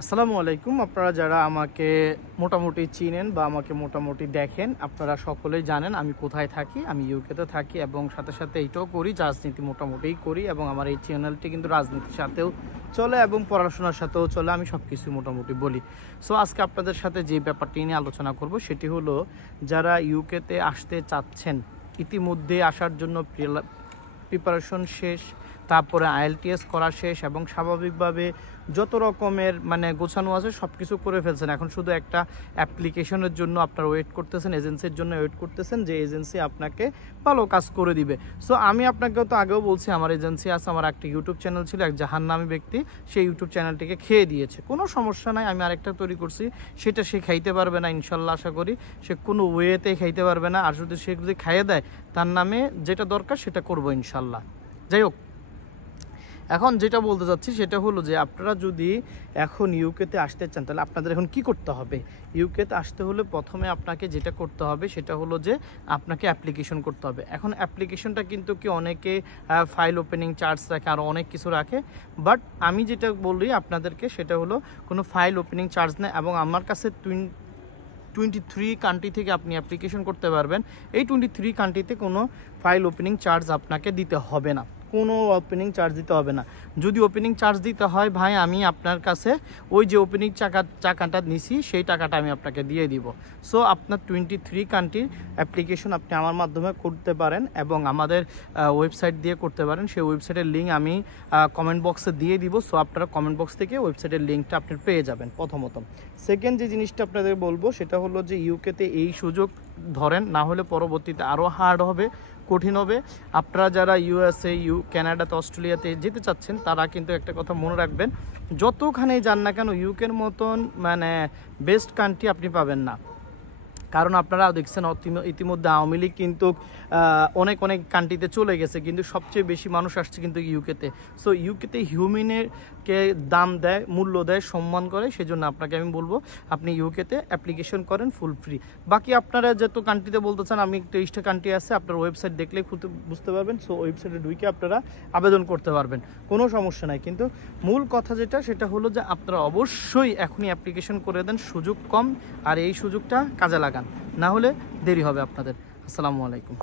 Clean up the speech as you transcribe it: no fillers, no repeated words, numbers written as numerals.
আসসালামু আলাইকুম। আপনারা যারা আমাকে মোটামুটি চিনেন বা আমাকে মোটামুটি দেখেন, আপনারা সকলেই জানেন আমি কোথায় থাকি। আমি ইউকেতে থাকি এবং সাথে সাথে এইটাও করি, রাজনীতি মোটামুটিই করি এবং আমার এই চ্যানেলটি কিন্তু রাজনীতির সাথেও চলে এবং পড়াশোনার সাথেও চলে। আমি সব কিছু মোটামুটি বলি। সো আজকে আপনাদের সাথে যে ব্যাপারটি নিয়ে আলোচনা করব সেটি হলো, যারা ইউকেতে আসতে চাচ্ছেন, ইতিমধ্যে আসার জন্য প্রিপারেশন শেষ, তারপরে আইএলটিএস করা শেষ এবং স্বাভাবিকভাবে যত রকমের গোছানো আছে সব কিছু করে ফেলছেন। এখন শুধু একটা অ্যাপ্লিকেশনের জন্য আপনারা ওয়েট করতেছেন, এজেন্সির জন্য ওয়েট করতেছেন যে এজেন্সি আপনাকে ভালো কাজ করে দিবে। সো আমি আপনাকেও তো আগেও বলছি, আমার এজেন্সি আছে, আমার একটা ইউটিউব চ্যানেল ছিল, এক জাহান নামী ব্যক্তি সেই ইউটিউব চ্যানেলটিকে খেয়ে দিয়েছে। কোনো সমস্যা নাই, আমি আরেকটা তৈরি করছি, সেটা সে খাইতে পারবে না ইনশাল্লাহ। আশা করি সে কোনো ওয়েতে খাইতে পারবে না, আর যদি সে যদি খাইয়ে দেয় তার নামে যেটা দরকার সেটা করবো ইনশাল্লাহ। যাই হোক, এখন যেটা বলতে চাচ্ছি সেটা হলো যে আপনারা যদি এখন ইউকেতে আসতে চান তাহলে আপনাদের এখন কি করতে হবে। ইউকেতে আসতে হলে প্রথমে আপনাকে যেটা করতে হবে সেটা হলো যে আপনাকে অ্যাপ্লিকেশন করতে হবে। এখন অ্যাপ্লিকেশনটা কিন্তু কি অনেকে ফাইল ওপেনিং চার্জ রাখে, আরও অনেক কিছু রাখে, বাট আমি যেটা বলি আপনাদেরকে সেটা হলো কোনো ফাইল ওপেনিং চার্জ নেই এবং আমার কাছে 23 কান্ট্রি থেকে আপনি অ্যাপ্লিকেশন করতে পারবেন। এই 23 কান্ট্রিতে কোনো ফাইল ওপেনিং চার্জ আপনাকে দিতে হবে না, কোনো ওপেনিং চার্জ দিতে হবে না। যদি ওপেনিং চার্জ দিতে হয় ভাই, আমি আপনার কাছে ওই যে ওপেনিং টাকাটা নিছি সেই টাকাটা আমি আপনাকে দিয়ে দিব। সো আপনার 23 কান্ট্রির অ্যাপ্লিকেশন আপনি আমার মাধ্যমে করতে পারেন এবং আমাদের ওয়েবসাইট দিয়ে করতে পারেন। সেই ওয়েবসাইটের লিঙ্ক আমি কমেন্ট বক্সে দিয়ে দিব। সো আপনারা কমেন্ট বক্স থেকে ওয়েবসাইটের লিঙ্কটা আপনি পেয়ে যাবেন প্রথমত। সেকেন্ড যে জিনিসটা আপনাদের বলবো সেটা হলো যে ইউকেতে এই সুযোগ ধরেন, না হলে পরবর্তীতে আরও হার্ড হবে, কঠিন হবে। আপনারা যারা ইউএসএ, কানাডাতে, অস্ট্রেলিয়াতে যেতে চাচ্ছেন তারা কিন্তু একটা কথা মনে রাখবেন, যতখানেই যান না কেন ইউকের মতন বেস্ট কান্ট্রি আপনি পাবেন না। কারণ আপনারা দেখছেন ইতিমধ্যে আওয়ামী লীগ কিন্তু অনেক কান্ট্রিতে চলে গেছে, কিন্তু সবচেয়ে বেশি মানুষ আসছে কিন্তু ইউকেতে। সো ইউকেতে হিউম্যানকে দাম দেয়, মূল্য দেয়, সম্মান করে। সেজন্য আপনাকে আমি বলবো আপনি ইউকেতে অ্যাপ্লিকেশন করেন ফুল ফ্রি। বাকি আপনারা যত কান্ট্রিতে বলতে চান, আমি 23টা কান্ট্রি আছে, আপনার ওয়েবসাইট দেখলেই বুঝতে পারবেন। সো ওয়েবসাইটে ঢুকে আপনারা আবেদন করতে পারবেন, কোনো সমস্যা নাই। কিন্তু মূল কথা সেটা হলো যে আপনারা অবশ্যই এখনই অ্যাপ্লিকেশন করে দেন, সুযোগ কম, আর এই সুযোগটা কাজে লাগান, না হলে দেরি হবে আপনাদের। আসসালামু আলাইকুম।